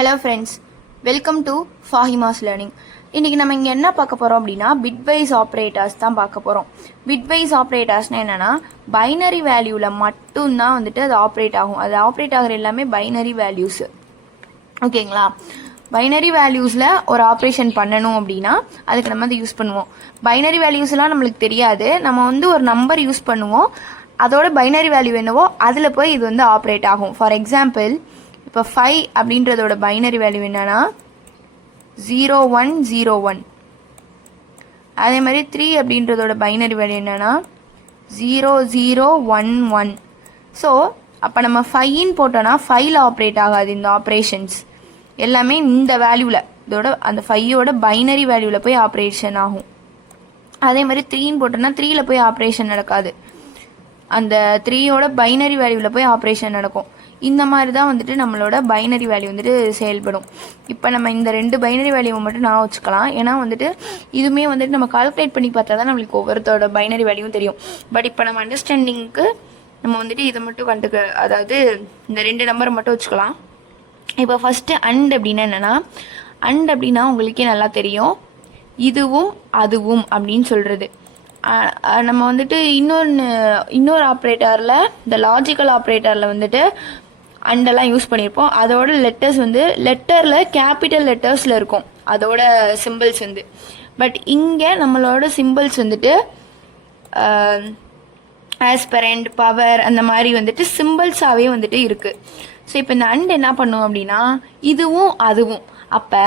Hello friends, welcome to Fahima's learning. இன்றைக்கி நம்ம இங்கே என்ன பார்க்க போகிறோம் அப்படின்னா பிட்வைஸ் ஆப்ரேட்டர்ஸ் தான் பார்க்க போகிறோம். பிட்வைஸ் ஆப்ரேட்டர்ஸ்னால் என்னென்னா பைனரி வேல்யூவில் மட்டும்தான் வந்துட்டு அது ஆப்ரேட் ஆகும். அது ஆப்ரேட் ஆகிற எல்லாமே பைனரி வேல்யூஸு. ஓகேங்களா? பைனரி வேல்யூஸில் ஒரு ஆப்ரேஷன் பண்ணணும் அப்படின்னா அதுக்கு நம்ம அதை யூஸ் பண்ணுவோம். பைனரி வேல்யூஸ்லாம் நம்மளுக்கு தெரியாது. நம்ம வந்து ஒரு நம்பர் யூஸ் பண்ணுவோம், அதோட பைனரி வேல்யூ என்னவோ அதில் போய் இது வந்து ஆப்ரேட் ஆகும். ஃபார் எக்ஸாம்பிள், இப்போ 5 அப்படின்றதோட பைனரி வேல்யூ என்னன்னா 0101. அதே மாதிரி 3 அப்படின்றதோட பைனரி வேல்யூ என்னன்னா 0011. ஸோ அப்போ நம்ம 5ன்னு போட்டோன்னா 5ல் ஆப்ரேட் ஆகாது. இந்த ஆப்ரேஷன்ஸ் எல்லாமே இந்த வேல்யூவில், இதோட அந்த 5யோட பைனரி வேல்யூவில் போய் ஆப்ரேஷன் ஆகும். அதே மாதிரி 3ன்னு போட்டோன்னா 3ல் போய் ஆப்ரேஷன் நடக்காது. அந்த 3யோட பைனரி வேல்யூவில் போய் ஆப்ரேஷன் நடக்கும். இந்த மாதிரி தான் வந்துட்டு நம்மளோட பைனரி வேல்யூ வந்துட்டு செயல்படும். இப்போ நம்ம இந்த 2 பைனரி வேல்யூவை மட்டும் நான் வச்சுக்கலாம். ஏன்னா வந்துட்டு இதுவுமே வந்துட்டு நம்ம கால்குலேட் பண்ணி பார்த்தா தான் நம்மளுக்கு ஒவ்வொருத்தோட பைனரி வேல்யூவும் தெரியும். பட் இப்போ நம்ம அண்டர்ஸ்டாண்டிங்க்கு நம்ம வந்துட்டு இதை மட்டும் அதாவது இந்த 2 நம்பரை மட்டும் வச்சுக்கலாம். இப்போ ஃபஸ்ட்டு அண்ட் அப்படின்னா என்னென்னா, அண்ட் அப்படின்னா உங்களுக்கே நல்லா தெரியும், அதுவும் அப்படின்னு சொல்கிறது. நம்ம வந்துட்டு இன்னொரு ஆப்ரேட்டரில், இந்த லாஜிக்கல் ஆப்ரேட்டரில் வந்துட்டு அண்டெல்லாம் யூஸ் பண்ணியிருப்போம். அதோட லெட்டர்ஸ் வந்து லெட்டரில் கேபிட்டல் லெட்டர்ஸில் இருக்கும் அதோட சிம்பிள்ஸ் வந்து. பட் இங்கே நம்மளோட சிம்பிள்ஸ் வந்துட்டு ஆஸ்பரண்ட், பவர் அந்த மாதிரி வந்துட்டு சிம்பிள்ஸாகவே வந்துட்டு இருக்குது. ஸோ இப்போ இந்த அண்ட் என்ன பண்ணும் அப்படின்னா அதுவும். அப்போ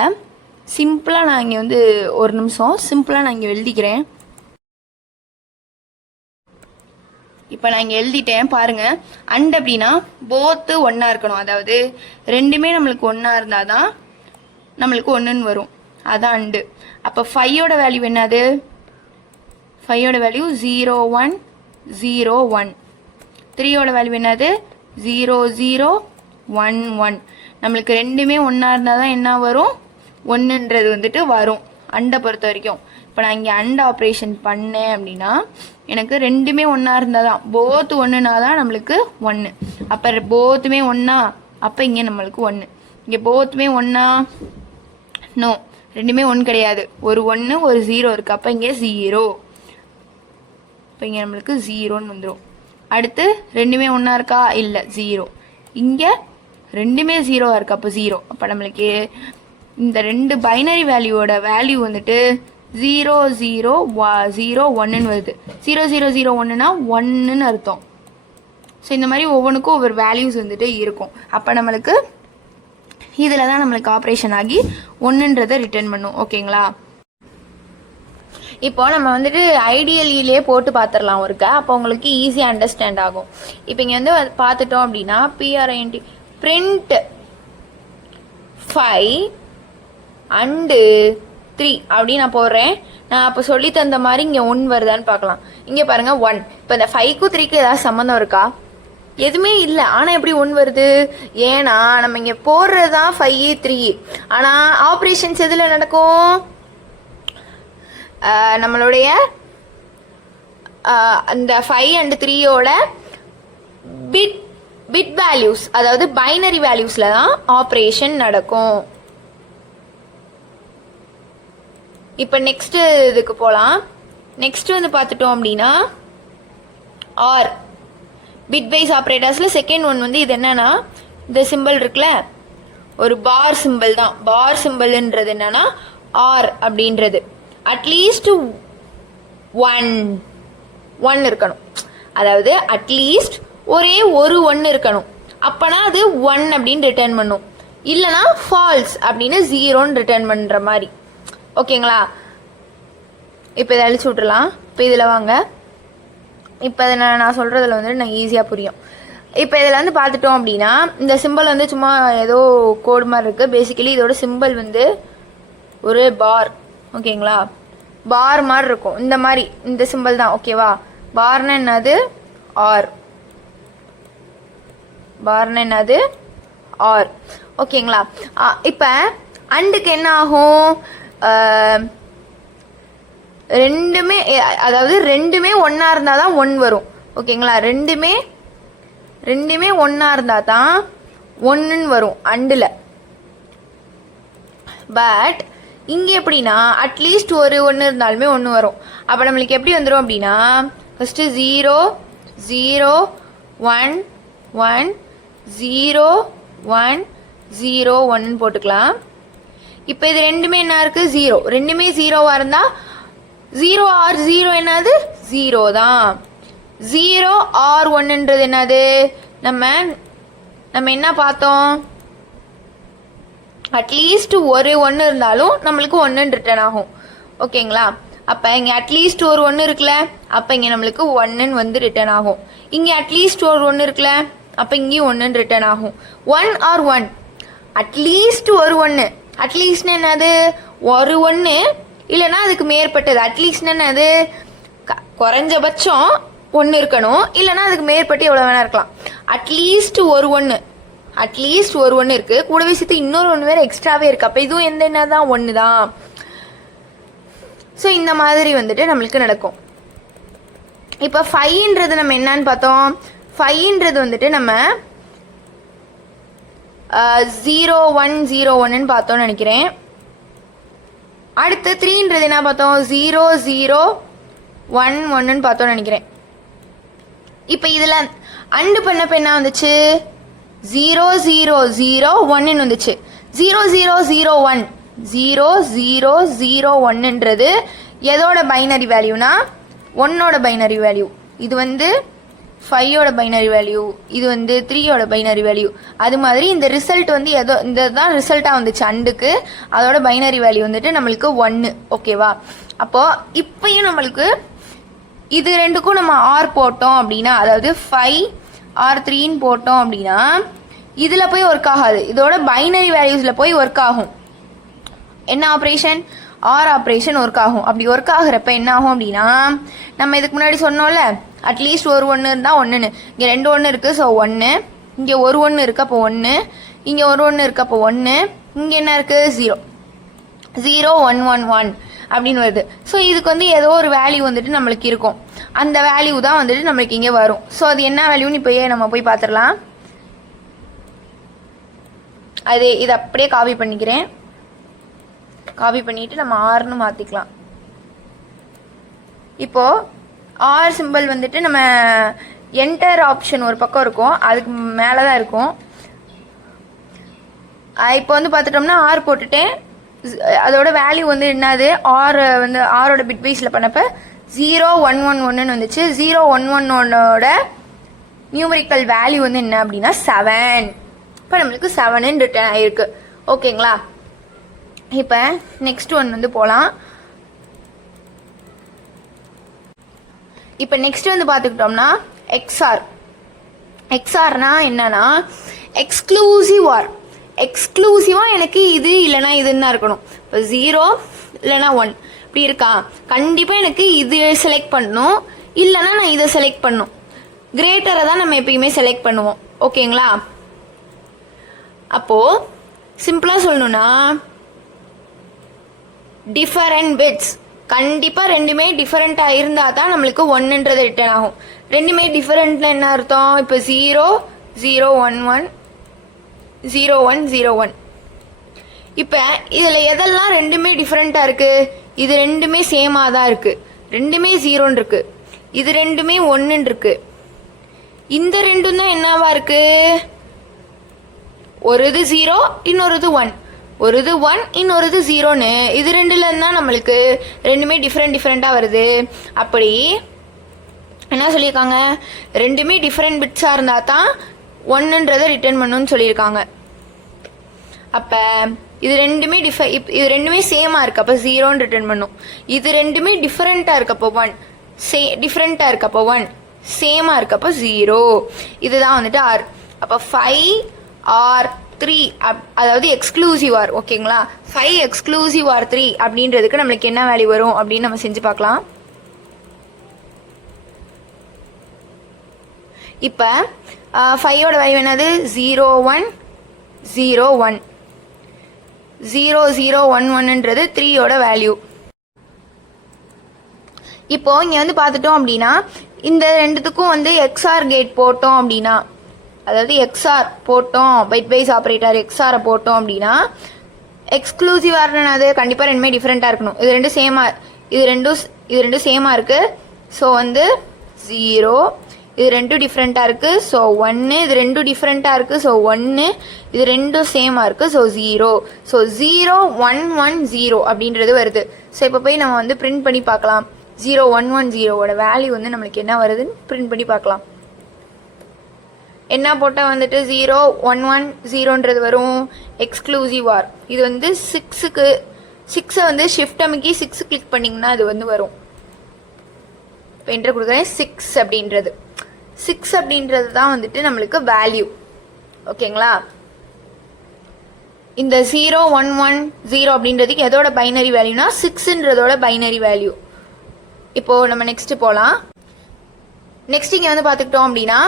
சிம்பிளாக நான் இங்கே வந்து ஒரு நிமிஷம் சிம்பிளாக நான் இங்கே எழுதிக்கிறேன். இப்போ நான் இங்கே எழுதிட்டேன் பாருங்கள். அண்ட் அப்படின்னா போத்து ஒன்றா இருக்கணும். அதாவது ரெண்டுமே நம்மளுக்கு ஒன்றா இருந்தால் தான் நம்மளுக்கு ஒன்றுன்னு வரும். அதான் அண்டு. அப்போ 5யோட வேல்யூ என்னது? 5யோட வேல்யூ 0101. 3யோட வேல்யூ என்னது? 0011. நம்மளுக்கு ரெண்டுமே ஒன்றா இருந்தால் தான் என்ன வரும்? ஒன்றுன்றது வந்துட்டு வரும் அண்டை பொறுத்த வரைக்கும். இப்போ நான் இங்கே அண்ட் ஆப்ரேஷன் பண்ணேன் அப்படின்னா எனக்கு ரெண்டுமே ஒன்றா இருந்தால் தான், போத்து ஒன்றுனா தான் நம்மளுக்கு 1. அப்போ போத்துமே ஒன்றா, அப்போ இங்கே நம்மளுக்கு 1. இங்கே போத்துமே ஒன்றா? நோ, ரெண்டுமே 1 கிடையாது. ஒரு 1 ஒரு 0 இருக்குது. அப்போ இங்கே 0. இப்போ இங்கே நம்மளுக்கு 0ன்னு வந்துடும். அடுத்து ரெண்டுமே ஒன்றா இருக்கா? இல்லை, 0. இங்கே ரெண்டுமே 0வாக இருக்குது. அப்போ 0. அப்போ நம்மளுக்கு இந்த 2 பைனரி வேல்யூவோட வேல்யூ வந்துட்டு 0001 வருது. 0001னா 1ன்னு அர்த்தம். ஸோ இந்த மாதிரி ஒவ்வொன்றுக்கும் ஒவ்வொரு வேல்யூஸ் வந்துட்டு இருக்கும். அப்போ நம்மளுக்கு இதில் தான் நம்மளுக்கு ஆப்ரேஷன் ஆகி 1ன்றதை ரிட்டர்ன் பண்ணும். ஓகேங்களா? இப்போ நம்ம வந்துட்டு ஐடியலிலே போட்டு பார்த்துடலாம் ஒருக்க. அப்போ உங்களுக்கு ஈஸியாக அண்டர்ஸ்டாண்ட் ஆகும். இப்போ இங்கே வந்து பார்த்துட்டோம் அப்படின்னா PRINT பிரிண்ட் 5 அண்டு 3 அப்படின்னு நான் போடுறேன். நான் அப்போ சொல்லி தந்த மாதிரி இங்கே 1 வருதான்னு பார்க்கலாம். இங்கே பாருங்கள் 1. இப்போ இந்த 5க்கும் 3க்கும் ஏதாவது சம்மந்தம் இருக்கா? எதுவுமே இல்லை. ஆனால் எப்படி 1 வருது? ஏன்னா நம்ம இங்கே போடுறது தான் 5 3. ஆனால் ஆப்ரேஷன்ஸ் எதில் நடக்கும்? நம்மளுடைய அந்த 5 அண்ட் 3யோட பிட் வேல்யூஸ், அதாவது பைனரி வேல்யூஸில் தான் ஆப்ரேஷன் நடக்கும். இப்போ நெக்ஸ்ட் இதுக்கு போகலாம். நெக்ஸ்ட் வந்து பார்த்துட்டோம் அப்படின்னா ஆர். பிட்வைஸ் ஆப்ரேட்டர்ஸில் செகண்ட் ஒன் வந்து இது என்னன்னா, இந்த சிம்பிள் இருக்குல்ல, ஒரு பார் சிம்பிள் தான். பார் சிம்பிள்ன்றது என்னன்னா ஆர் அப்படின்றது அட்லீஸ்ட் 1 இருக்கணும். அதாவது அட்லீஸ்ட் ஒரே ஒரு 1 இருக்கணும். அப்போனா அது 1 அப்படின்னு ரிட்டர்ன் பண்ணும். இல்லைனா ஃபால்ஸ் அப்படின்னு 0ன்னு ரிட்டர்ன் பண்ணுற மாதிரி. ஓகேங்களா? இப்போ இதை அழிச்சு விட்டுலாம். இப்போ இதில் வாங்க. இப்போ இதை நான் சொல்கிறதுல வந்து நான் ஈஸியாக புரியும். இப்போ இதில் வந்து பார்த்துட்டோம் அப்படின்னா இந்த சிம்பிள் வந்து சும்மா ஏதோ கோடு மாதிரி இருக்குது. பேசிக்கலி இதோட சிம்பிள் வந்து ஒரு பார். ஓகேங்களா? பார் மாதிரி இருக்கும். இந்த மாதிரி இந்த சிம்பிள் தான். ஓகேவா? பார்னா என்னது? ஆர். பார்னா என்னது? ஆர். ஓகேங்களா? இப்போ அண்டுக்கு என்ன ஆகும்? ரெண்டுமே, அதாவது ரெண்டுமே ஒன்றா இருந்தால் தான் 1 வரும். ஓகேங்களா? ரெண்டுமே ஒன்றா இருந்தால் தான் 1ன்னு வரும் அண்டில். பட் இங்கே எப்படின்னா அட்லீஸ்ட் ஒரு ஒன்று இருந்தாலுமே ஒன்று வரும். அப்போ நம்மளுக்கு எப்படி வந்துடும் அப்படின்னா ஃபஸ்ட்டு 0 0 1 1 0 1 0 1 போட்டுக்கலாம். இப்போ இது ரெண்டுமே என்ன இருக்குது 0, ரெண்டுமே 0வாக இருந்தால் 0 ஆர் 0 என்னது 0 தான். 0 ஆர் 1ன்றது என்னது நம்ம என்ன பார்த்தோம், அட்லீஸ்ட் ஒரு 1 இருந்தாலும் நம்மளுக்கு 1 ரிட்டர்ன் ஆகும். ஓகேங்களா? அப்போ இங்கே அட்லீஸ்ட் ஒரு 1 இருக்குல்ல, அப்போ இங்கே நம்மளுக்கு 1 வந்து ரிட்டர்ன் ஆகும். இங்கே அட்லீஸ்ட் ஒரு 1 இருக்குல்ல, அப்போ இங்கேயும் 1 ரிட்டர்ன் ஆகும். 1 ஆர் 1, அட்லீஸ்ட் ஒரு 1, அட்லீஸ்ட்னா என்னது ஒரு 1 இல்லைன்னா அதுக்கு மேற்பட்டது. அட்லீஸ்ட்னா என்னது குறைஞ்சபட்சம் 1 இருக்கணும், இல்லைன்னா அதுக்கு மேற்பட்டு எவ்வளோ வேணா இருக்கலாம். அட்லீஸ்ட் ஒரு 1, அட்லீஸ்ட் ஒரு 1 இருக்கு, கூடவே சேர்த்து இன்னொரு 1 வேற எக்ஸ்ட்ராவே இருக்கு. அப்போ இதுவும் எந்த என்ன தான் 1 தான். ஸோ இந்த மாதிரி வந்துட்டு நம்மளுக்கு நடக்கும். இப்போ 5ன்றது நம்ம என்னன்னு பார்த்தோம், 5ன்றது வந்துட்டு நம்ம 0 1 0 1ன்னு பார்த்தோம்னு நினைக்கிறேன். அடுத்து 3ன்றது என்ன பார்த்தோம், 0 0 1 1ன்னு பார்த்தோம்னு நினைக்கிறேன். இப்போ இதில் அண்டு பண்ணப்போ என்ன வந்துச்சு, 0 0 0 1ன்னு வந்துச்சு. 0 0 0 1 0 0 0 1ன்றது எதோட பைனரி வேல்யூனா 1ஓட பைனரி வேல்யூ. இது வந்து 5ஓட பைனரி வேல்யூ, இது வந்து 3ஓட பைனரி வேல்யூ. அது மாதிரி இந்த ரிசல்ட் வந்து எதோ இந்த தான் ரிசல்ட்டாக வந்துச்சு அண்டுக்கு, அதோட பைனரி வேல்யூ வந்துட்டு நம்மளுக்கு 1. ஓகேவா? அப்போது இப்பயும் நம்மளுக்கு இது ரெண்டுக்கும் நம்ம ஆர் போட்டோம் அப்படின்னா, அதாவது 5 ஆர் 3ன்னு போட்டோம் அப்படின்னா இதில் போய் ஒர்க் ஆகாது, இதோட பைனரி வேல்யூஸில் போய் ஒர்க் ஆகும். என்ன ஆப்ரேஷன், ஆர் ஆப்ரேஷன் ஒர்க் ஆகும். அப்படி ஒர்க் ஆகுறப்ப என்ன ஆகும் அப்படின்னா, நம்ம இதுக்கு முன்னாடி சொன்னோம்ல அட்லீஸ்ட் ஒரு 1 இருந்தால் 1ன்னு, இங்கே 2 1 இருக்குது ஸோ 1, இங்கே ஒரு 1 இருக்குது அப்போ 1, இங்கே ஒரு 1 இருக்குது அப்போ 1, இங்கே என்ன இருக்குது 0 0 1 1 1 அப்படின்னு வருது. ஸோ இதுக்கு வந்து ஏதோ ஒரு வேல்யூ வந்துட்டு நம்மளுக்கு இருக்கும், அந்த வேல்யூ தான் வந்துட்டு நம்மளுக்கு இங்கே வரும். ஸோ அது என்ன வேல்யூன்னு இப்போ நம்ம போய் பார்த்துடலாம். அது இதை அப்படியே காப்பி பண்ணிக்கிறேன், காப்பி பண்ணிட்டு நம்ம ஆர்னு மாற்றிக்கலாம். இப்போ ஆர் சிம்பிள் வந்துட்டு நம்ம என்டர் ஆப்ஷன் ஒரு பக்கம் இருக்கும், அதுக்கு மேலே தான் இருக்கும். இப்போ வந்து பார்த்துட்டோம்னா ஆர் போட்டுட்டேன், அதோட வேல்யூ வந்து என்னது ஆர் வந்து ஆரோட பிட் வைஸில் பண்ணப்போ 0 1 1 1ன்னு வந்துச்சு. 0 1 1 1ஓட நியூமரிக்கல் வேல்யூ வந்து என்ன அப்படின்னா 7. இப்போ நம்மளுக்கு 7 ரிட்டர்ன் ஆயிருக்கு. ஓகேங்களா? இப்போ நெக்ஸ்ட் ஒன் வந்து போகலாம். இப்போ நெக்ஸ்ட் வந்து பார்த்துக்கிட்டோம்னா எக்ஸ்ஆர். எக்ஸ்ஆர்னா என்னன்னா எக்ஸ்க்ளூசிவ் ஆர். எக்ஸ்க்ளூசிவாக எனக்கு இது இல்லைனா இதுன்னு தான் இருக்கணும். இப்போ 0 இல்லைனா 1 இப்படி இருக்கா, கண்டிப்பாக எனக்கு இது செலக்ட் பண்ணணும், இல்லைனா நான் இதை செலக்ட் பண்ணணும். கிரேட்டரை தான் நம்ம எப்பயுமே செலக்ட் பண்ணுவோம். ஓகேங்களா? அப்போது சிம்பிளாக சொல்லணும்னா டிஃபரெண்ட் பிட்ஸ் கண்டிப்பாக ரெண்டுமே டிஃபரெண்ட்டாக இருந்தால் தான் நம்மளுக்கு 1ன்றது ரிட்டர்ன் ஆகும். ரெண்டுமே டிஃபரெண்ட்ல என்ன அர்த்தம், இப்போ 0 0 1 1 0 1 0 1. இப்போ இதில் எதெல்லாம் ரெண்டுமே டிஃபரெண்ட்டாக இருக்குது, இது ரெண்டுமே சேமாக தான் இருக்குது, ரெண்டுமே 0ன்னு இருக்குது, இது ரெண்டுமே 1ன்னு இருக்குது, இந்த ரெண்டும் தான் என்னவா இருக்குது, ஒரு இது 0 இன்னொரு இது 1, ஒரு இது 1 இன்னொரு இது 0ன்னு இது ரெண்டுல தான் நம்மளுக்கு ரெண்டுமே டிஃப்ரெண்ட்டாக வருது. அப்படி என்ன சொல்லியிருக்காங்க, ரெண்டுமே டிஃப்ரெண்ட் பிட்ஸாக இருந்தால் தான் 1ன்றதை ரிட்டர்ன் பண்ணணும்னு சொல்லியிருக்காங்க. அப்போ இது ரெண்டுமே இது ரெண்டுமே சேமாக இருக்கு, அப்போ 0ன்னு ரிட்டர்ன் பண்ணும். இது ரெண்டுமே டிஃப்ரெண்ட்டாக இருக்கப்போ 1, டிஃப்ரெண்ட்டாக இருக்கப்போ 1, சேமாக இருக்கப்போ 0. இதுதான் வந்துட்டு ஆர். அப்போ 5 ஆர் 3 அதாவது எக்ஸ்க்ளூசிவ் ஆர். ஓகேங்களா? 5 எக்ஸ்க்ளூசிவ் ஆர் 3 அப்படின்றதுக்கு நம்மளுக்கு என்ன வேல்யூ வரும் அப்படின்னு நம்ம செஞ்சு பார்க்கலாம். இப்போ 5ஓட வேல்யூ என்னது 0 1 0 1, 0 0 1 1ன்றது 3ஓட வேல்யூ. இப்போ இங்கே வந்து பார்த்துட்டோம் அப்படின்னா இந்த ரெண்டுத்துக்கும் வந்து எக்ஸ்ஆர் கேட் போட்டோம் அப்படின்னா, அதாவது எக்ஸ்ஆர் போட்டோம், பைட் வைஸ் ஆப்ரேட்டர் எக்ஸ்ஆரை போட்டோம் அப்படின்னா எக்ஸ்க்ளூசிவ் ஆர்னது கண்டிப்பாக ரெண்டுமே டிஃப்ரெண்ட்டாக இருக்கணும். இது ரெண்டும் சேமாக இருக்குது. ஸோ வந்து 0. இது ரெண்டும் டிஃப்ரெண்ட்டாக இருக்குது. ஸோ 1. இது ரெண்டும் டிஃப்ரெண்ட்டாக இருக்குது. ஸோ 1. இது ரெண்டும் சேமாக இருக்குது. ஸோ 0. ஸோ 0 1 1 0 அப்படின்றது வருது. ஸோ இப்போ போய் நம்ம வந்து பிரிண்ட் பண்ணி பார்க்கலாம். 0 1 1 0ஓட வேல்யூ வந்து நம்மளுக்கு என்ன வருதுன்னு பிரிண்ட் பண்ணி பார்க்கலாம். என்ன போட்டால் வந்துட்டு 0 1 1 0ன்றது வரும். எக்ஸ்க்ளூசிவ் ஆர் இது வந்து 6 வந்து ஷிஃப்ட் அமைக்கி 6 கிளிக் பண்ணிங்கன்னா அது வந்து வரும். இப்போ என்ட்ரு கொடுக்குறேன் 6 அப்படின்றது. 6 அப்படின்றது தான் வந்துட்டு நம்மளுக்கு வேல்யூ. ஓகேங்களா? இந்த 0 1 1 0 அப்படின்றதுக்கு எதோட பைனரி வேல்யூனா 6ன்றதோட பைனரி வேல்யூ. இப்போ நம்ம நெக்ஸ்ட் போகலாம். நெக்ஸ்ட் இங்கே வந்து பார்த்துக்கிட்டோம் அப்படின்னா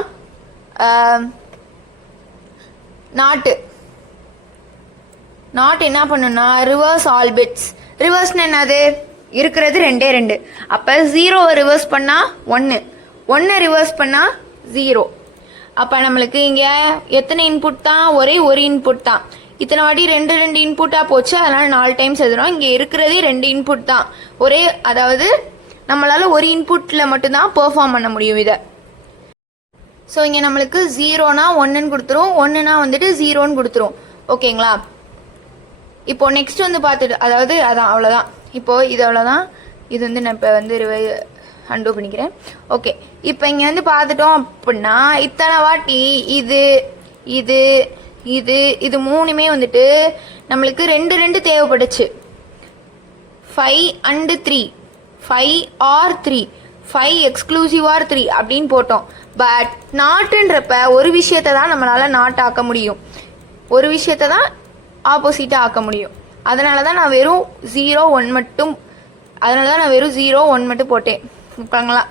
நாட் என்ன பண்ணுன்னா ரிவர்ஸ் ஆல் பிட்ஸ். ரிவர்ஸ்னு என்னது? இருக்கிறது 2 அப்போ 0 ரிவர்ஸ் பண்ணால் 1 ரிவர்ஸ் பண்ணால் 0. அப்போ நம்மளுக்கு இங்கே எத்தனை இன்புட் தான்? ஒரு இன்புட் தான். இத்தனை வாட்டி 2 இன்புட்டாக போச்சு. அதனால் 4 டைம்ஸ் எழுதுறோம். இங்கே இருக்கிறதே 2 இன்புட் தான். அதாவது நம்மளால் ஒரு இன்புட்டில் மட்டும்தான் பெர்ஃபார்ம் பண்ண முடியும் இதை. ஸோ இங்கே நம்மளுக்கு 0னா 1ன்னு கொடுத்துரும், 1னா வந்துட்டு 0ன்னு கொடுத்துரும். ஓகேங்களா? இப்போ நெக்ஸ்ட் வந்து பார்த்துட்டு அதான் அவ்வளோதான். இப்போது இது அவ்வளோதான். இது வந்து நான் இப்போ வந்து அன்டூ பண்ணிக்கிறேன். ஓகே, இப்போ இங்கே வந்து பார்த்துட்டோம் அப்படின்னா இத்தனை வாட்டி இது இது இது இது மூணுமே வந்துட்டு நம்மளுக்கு 2 தேவைப்பட்டுச்சு. 5 and 3 5 or 3 5 எக்ஸ்க்ளூசிவ் ஆர் 3 அப்படின்னு போட்டோம். பட் நாட்டுன்றப்ப ஒரு விஷயத்தை தான் நம்மளால் நாட் ஆக்க முடியும், ஒரு விஷயத்தை தான் ஆப்போசிட்டாக ஆக்க முடியும். அதனால தான் நான் வெறும் 0 1 மட்டும் போட்டேன்.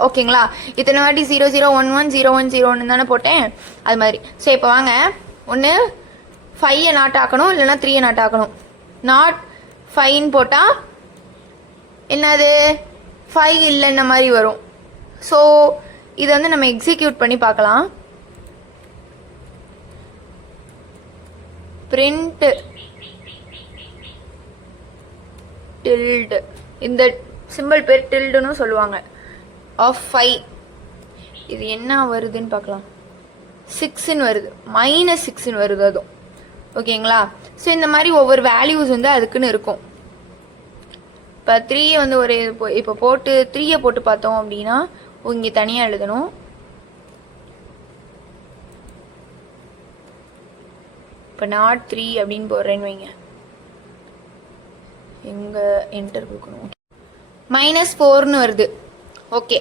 ஓகேங்களா? இத்தனை வாட்டி 0 0 1 1 0 1 0 தானே போட்டேன். அது மாதிரி. ஸோ இப்போ வாங்க, ஒன்று 5 நாட் ஆக்கணும், இல்லைன்னா 3 நாட் ஆக்கணும். நாட் 5ன்னு போட்டால் என்னது 5 இல்லைன்ன மாதிரி வரும். ஸோ இதை வந்து நம்ம எக்ஸிக்யூட் பண்ணி பார்க்கலாம். பிரிண்ட் டில்டு, இந்த சிம்பிள் பேர் டில்டுன்னு சொல்லுவாங்க, ஆஃப் 5. இது என்ன வருதுன்னு பார்க்கலாம். 6ன்னு வருது, -6ன்னு வருது அதுவும். ஓகேங்களா? ஸோ இந்த மாதிரி ஒவ்வொரு வேல்யூஸ் வந்து அதுக்குன்னு இருக்கும். இப்போ 3 வந்து இப்போ போட்டு 3 போட்டு பார்த்தோம் அப்படின்னா இங்கே தனியாக எழுதணும். இப்போ நாட் 3 அப்படின்னு போடுறேன்னு வைங்க, எங்கே என்டர் கொடுக்கணும். -4ன்னு வருது. ஓகே,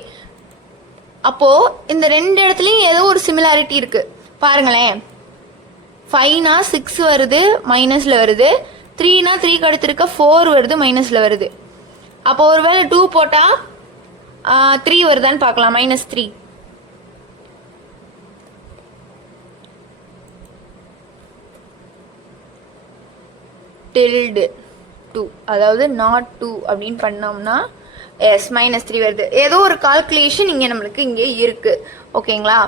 அப்போது இந்த 2 இடத்துலையும் ஏதோ ஒரு சிமிலாரிட்டி இருக்குது பாருங்களேன். 5னா 6 வருது, மைனஸில் வருது. 3னா 3க்கு அடுத்து இருக்க 4 வருது, மைனஸில் வருது. அப்போ ஒருவேளை 2 போட்டால் 3 வருதான்னு பார்க்கலாம். -3. டில்டு 2, அதாவது நாட் 2 அப்படின்னு பண்ணோம்னா எஸ் -3 வருது. ஏதோ ஒரு கால்குலேஷன் இங்கே நம்மளுக்கு இங்கே இருக்கு. ஓகேங்களா?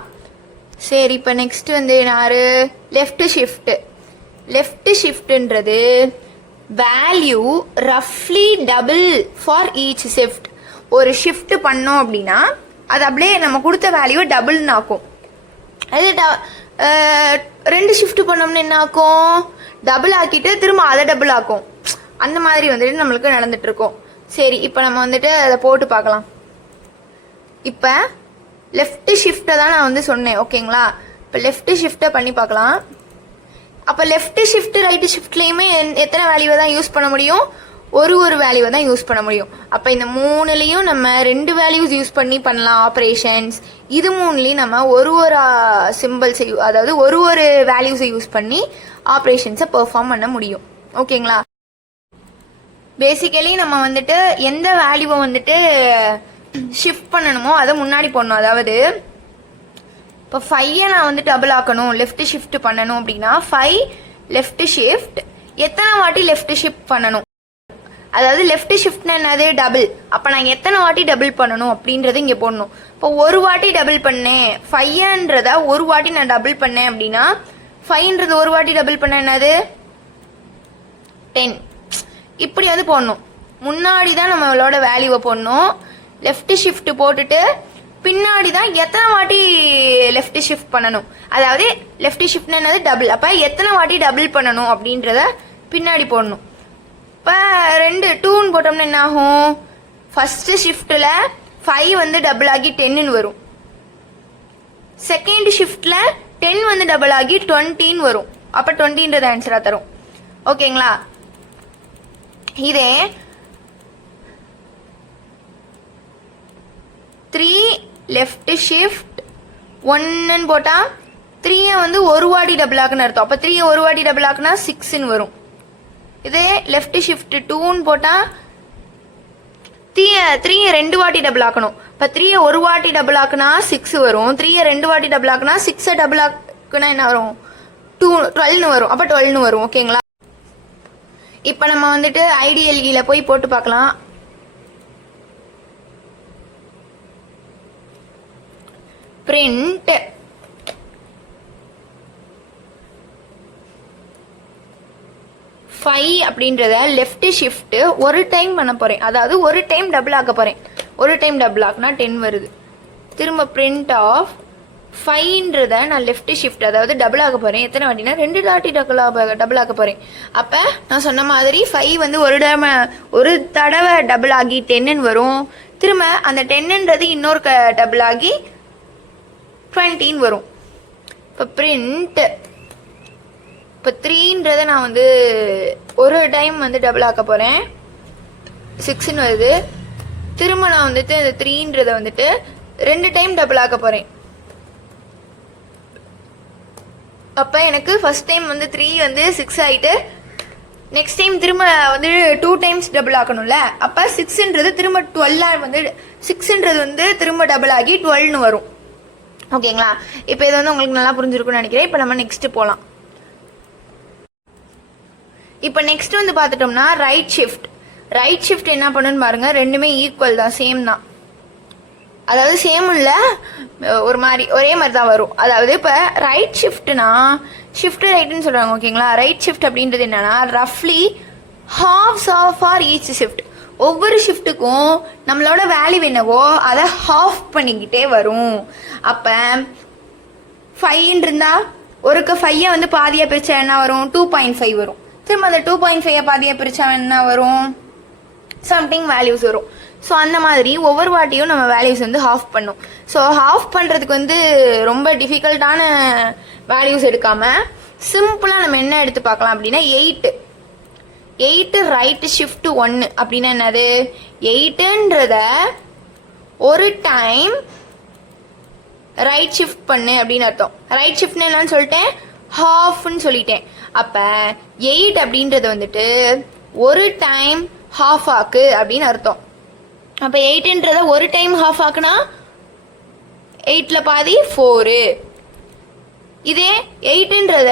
சரி, இப்போ நெக்ஸ்ட் வந்து லெஃப்ட் ஷிஃப்ட்ன்றது வேல்யூ ரஃப்லி டபுள் ஃபார் ஈச் ஷிஃப்ட். ஒரு ஷிஃப்ட் பண்ணோம் அப்படின்னா அது அப்படியே நம்ம கொடுத்த வேல்யூ டபுள்னு ஆக்கும். அது 2 ஷிஃப்ட் பண்ணோம்னு என்ன ஆக்கும்? டபுள் ஆக்கிட்டு திரும்ப அதை டபுள் ஆக்கும். அந்த மாதிரி வந்துட்டு நம்மளுக்கு நடந்துட்டு இருக்கும். சரி, இப்போ நம்ம வந்துட்டு அதை போட்டு பார்க்கலாம். இப்போ லெஃப்ட் ஷிஃப்ட்டை தான் நான் வந்து சொன்னேன். ஓகேங்களா? இப்போ லெஃப்ட் ஷிஃப்ட்டை பண்ணி பார்க்கலாம். அப்போ லெஃப்ட் ஷிஃப்ட் ரைட்டு ஷிஃப்ட்லேயுமே எத்தனை வேல்யூவை தான் யூஸ் பண்ண முடியும்? ஒரு வேல்யூவை தான் யூஸ் பண்ண முடியும். அப்போ இந்த 3லையும் நம்ம 2 வேல்யூஸ் யூஸ் பண்ணி பண்ணலாம் ஆப்ரேஷன்ஸ். இது 3லையும் நம்ம ஒரு சிம்பிள்ஸ், அதாவது ஒரு வேல்யூஸை யூஸ் பண்ணி ஆப்ரேஷன்ஸை பெர்ஃபார்ம் பண்ண முடியும். ஓகேங்களா? பேசிக்கலி நம்ம வந்துட்டு எந்த வேல்யூவை வந்துட்டு ஷிஃப்ட் பண்ணணுமோ அதை முன்னாடி போடணும். அதாவது இப்போ 5 நான் வந்து டபுள் ஆக்கணும், லெஃப்ட் ஷிஃப்ட் பண்ணணும் அப்படின்னா 5 லெஃப்ட் ஷிஃப்ட் எத்தனை வாட்டி லெஃப்ட் ஷிஃப்ட் பண்ணணும், அதாவது லெஃப்ட் ஷிஃப்ட்னா என்னது? டபுள். அப்போ நான் எத்தனை வாட்டி டபுள் பண்ணணும் அப்படின்றது இங்கே போடணும். இப்போ ஒரு வாட்டி டபுள் பண்ணேன், 5ன்றத ஒரு வாட்டி நான் டபுள் பண்ணேன் அப்படின்னா 5ன்றது ஒரு வாட்டி டபுள் பண்ண என்னது? 10. இப்படி வந்து போடணும். முன்னாடி தான் நம்மளோட வேல்யூவை போடணும். லெஃப்ட் ஷிஃப்ட் போட்டுட்டு பின்னாடி தான் எத்தனை வாட்டி லெஃப்ட் ஷிஃப்ட் பண்ணணும், அதாவது லெஃப்ட் ஷிஃப்ட்னா என்னது டபுள், அப்போ எத்தனை வாட்டி டபுள் பண்ணணும் அப்படின்றத பின்னாடி போடணும். இப்போ 2 போட்டோம்னா என்ன ஆகும், ஃபர்ஸ்ட் ஷிஃப்ட்டில் 5 வந்து டபுள் ஆகி 10 வரும். செகண்ட் ஷிஃப்ட்ல 10 வந்து டபுள் ஆகி 20 வரும். அப்ப 20ன்றது ஆன்சரா தரும். ஓகேங்களா? இதே 3 லெஃப்ட் ஷிஃப்ட் 1 போட்டா 3 வந்து ஒரு வாட்டி டபுள் ஆக்குன்னு அர்த்தம். அப்ப 3 ஒரு வாட்டி டபுள் ஆக்குனா 6 வரும். இதே லெஃப்ட் ஷிஃப்ட் 2 போட்டா 3 2 வாட்டி டபுள் ஆக்கணும். இப்போ 3 ஒரு வாட்டி டபுள் ஆக்குனா 6 வரும். 3 2 வாட்டி டபுள் ஆக்குனா 6 டபுள் ஆக்குனா என்ன வரும், 12 வரும். அப்போ 12 வரும். ஓகேங்களா? இப்போ நம்ம வந்துட்டு ஐடிஎல்இல போய் போட்டு பார்க்கலாம். பிரிண்ட் அப்படின்றத லெஃப்ட் ஷிஃப்ட் ஒரு டைம் பண்ண போறேன், அதாவது ஒரு டைம் டபுள் ஆக்க போறேன். ஒரு டைம் டபுள் ஆக்குனா 10 வருது. திரும்ப பிரிண்ட் ஆஃப் 5ன்றத நான் லெஃப்ட் ஷிஃப்ட் அதாவது டபுள் ஆக்க போறேன். எத்தனை வாட்டினா 2 வாட்டி டபுள் ஆக்க போறேன். அப்ப நான் சொன்ன மாதிரி 5 வந்து ஒரு தடவை டபுள் ஆகி 10 வரும். திரும்ப அந்த 10ன்றது இன்னொரு டபுள் ஆகி 20 வரும். இப்போ பிரிண்ட் இப்போ 3ன்றத நான் வந்து ஒரு டைம் வந்து டபுள் ஆக்க போறேன், 6 வருது. திரும்ப நான் வந்துட்டு இந்த 3ன்றத வந்துட்டு 2 டைம் டபுள் ஆக்க போறேன். அப்ப எனக்கு ஃபர்ஸ்ட் டைம் வந்து 3 வந்து 6 ஆயிட்டு, நெக்ஸ்ட் டைம் திரும்ப வந்து 2 டைம்ஸ் டபுள் ஆக்கணும்ல. அப்ப 6ன்றது திரும்ப 12 வந்து 6ன்றது வந்து திரும்ப டபுள் ஆகி 12 வரும். ஓகேங்களா? இப்போ இது வந்து உங்களுக்கு நல்லா புரிஞ்சிருக்கும்னு நினைக்கிறேன். இப்போ நம்ம நெக்ஸ்ட் போலாம். இப்போ நெக்ஸ்ட் வந்து பார்த்துட்டோம்னா ரைட் ஷிஃப்ட் என்ன பண்ணுன்னு பாருங்க. ரெண்டுமே ஈக்குவல் தான், சேம் தான். அதாவது சேம் இல்ல, ஒரு மாதிரி ஒரே மாதிரி தான் வரும். அதாவது இப்போ ரைட் ஷிஃப்ட்னா ஷிஃப்ட் ரைட்னு சொல்றாங்க. ஓகேங்களா? ரைட் ஷிஃப்ட் அப்படின்றது என்னன்னா ரஃப்லி halves off for each shift. ஒவ்வொரு ஷிஃப்ட்டுக்கும் நம்மளோட வேல்யூ என்னவோ அதை ஹாஃப் பண்ணிக்கிட்டே வரும். அப்ப 5 இருந்தா ஒருக்கு 5 வந்து பாதியா பிரிச்சா என்ன வரும், 2.5 வரும். திரும்ப அந்த 2.5 பாதியா பிரிச்சா என்ன வரும், சம்திங் வேல்யூஸ் வரும். ஸோ அந்த மாதிரி ஒவ்வொரு வாட்டியும் நம்ம வேல்யூஸ் வந்து ஹாஃப் பண்ணும். ஸோ ஹாஃப் பண்ணுறதுக்கு வந்து ரொம்ப டிஃபிகல்ட்டான வேல்யூஸ் எடுக்காம சிம்பிளாக நம்ம என்ன எடுத்து பார்க்கலாம் அப்படின்னா 8 ரைட் ஷிஃப்ட் 1 அப்படின்னா என்னது, 8ன்றத ஒரு டைம் ரைட் ஷிஃப்ட் பண்ணு அப்படின்னு அர்த்தம். ரைட் ஷிஃப்ட்னு என்னன்னு சொல்லிட்டேன், ஹாஃப்னு சொல்லிட்டேன். அப்ப 8 அப்படின்றது வந்துட்டு ஒரு டைம் ஹாஃப் ஆக்கு அப்படின்னு அர்த்தம். அப்ப 8ன்றத ஒரு டைம் ஹாஃப் ஆக்குனா 8ல பாதி 4. இதே 8ன்றத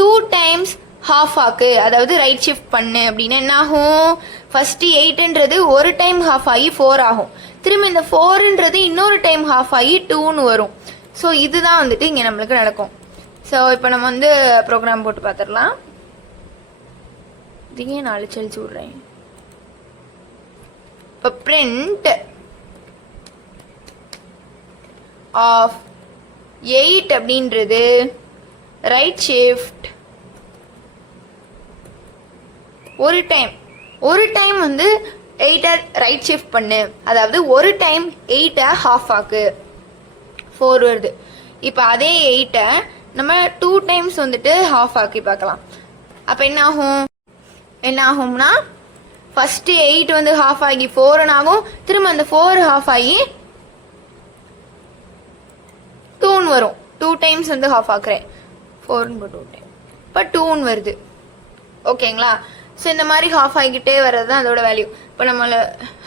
2 டைம்ஸ் ஹாஃப் ஆக்கு, அதாவது ரைட் ஷிஃப்ட் பண்ணு அப்படின்னா என்ன ஆகும், ஃபர்ஸ்ட் 8ன்றது ஒரு டைம் ஹாஃப் ஆகி 4 ஆகும். திரும்ப இந்த 4ன்றது இன்னொரு டைம் ஹாஃப் ஆகி 2ன்னு வரும். ஸோ இதுதான் வந்துட்டு இங்க நம்மளுக்கு நடக்கும். ஸோ இப்போ நம்ம வந்து ப்ரோக்ராம் போட்டு பார்த்துடலாம். இதையே நான் அழிச்சு விடுறேன். இப்போ பிரிண்ட் ஆஃப் 8 அப்படின்றது ரைட் ஷிஃப்ட் ஒரு டைம் வந்து 8 ரைட் ஷிஃப்ட் பண்ணு, அதாவது ஒரு டைம் 8 ஹாஃப் ஆக்கு 4 வருது. இப்போ அதே 8 நம்ம 2 டைம்ஸ் வந்துட்டு ஹாஃப் ஆக்கி பார்க்கலாம். அப்ப என்ன ஆகும்னா ஃபர்ஸ்ட் 8 வந்து ஹாஃப் ஆகி 4 ஆகும். திரும்ப அந்த 4 ஹாஃப் ஆகி 2 வரும். 2 டைம்ஸ் வந்து ஹாஃப் ஆக்குறேன், 4 2 டைம், இப்போ 2 வருது. ஓகேங்களா? ஸோ இந்த மாதிரி ஹாஃப் ஆகிக்கிட்டே வர்றது தான் அதோட வேல்யூ. இப்போ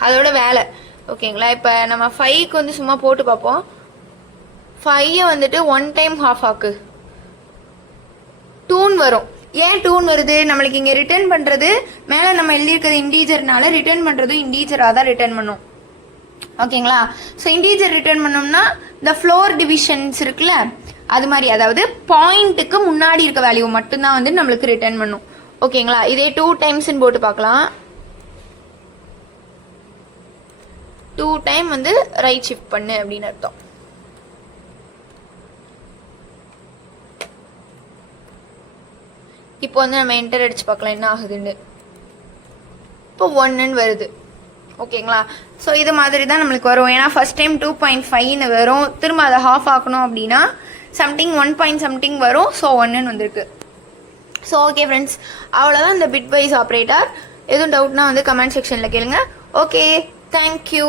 அதோட வேலை. ஓகேங்களா? இப்போ நம்ம 5க்கு வந்து சும்மா போட்டு பார்ப்போம். 5 வந்துட்டு 1 டைம் ஹாஃப் ஆக்கு 2 வரும். ஏன் 2 வருது, நம்மளுக்கு இங்க ரிட்டர்ன் பண்றது மேல நம்ம எழுதியிருக்கிறது இன்டீஜர்னால ரிட்டர்ன் பண்றது இன்டீஜரா தான் ரிட்டர்ன் பண்ணும். ஓகேங்களா? ஸோ இன்டீஜர் ரிட்டர்ன் பண்ணோம்னா இந்த ஃப்ளோர் டிவிஷன்ஸ் இருக்குல்ல அது மாதிரி, அதாவது பாயிண்ட்டுக்கு முன்னாடி இருக்க வேல்யூ மட்டும்தான் வந்து நம்மளுக்கு ரிட்டர்ன் பண்ணும். ஓகேங்களா. இதே 2 டைம்ஸ்ன்னு போட்டு பார்க்கலாம். 2 டைம் வந்து ரைட் ஷிஃப்ட் பண்ணு அப்படின்னு அர்த்தம். இப்போ வந்து நம்ம என்டர் அடிச்சு பார்க்கலாம் என்ன ஆகுதுன்னு. இப்போ 1ன்னு வருது. ஓகேங்களா. ஸோ இது மாதிரி தான் நம்மளுக்கு வரும். ஏன்னா ஃபர்ஸ்ட் டைம் 2.5ன்னு வரும், திரும்ப அதை ஹாஃப் ஆக்கணும் அப்படின்னா சம்திங் 1 something வரும். ஸோ 1ன்னு வந்திருக்கு. ஸோ ஓகே ஃப்ரெண்ட்ஸ், அவ்வளோதான் இந்த பிட் வைஸ் ஆப்ரேட்டர். எதுவும் டவுட்னா வந்து கமெண்ட் செக்ஷனில் கேளுங்க. Okay, thank you.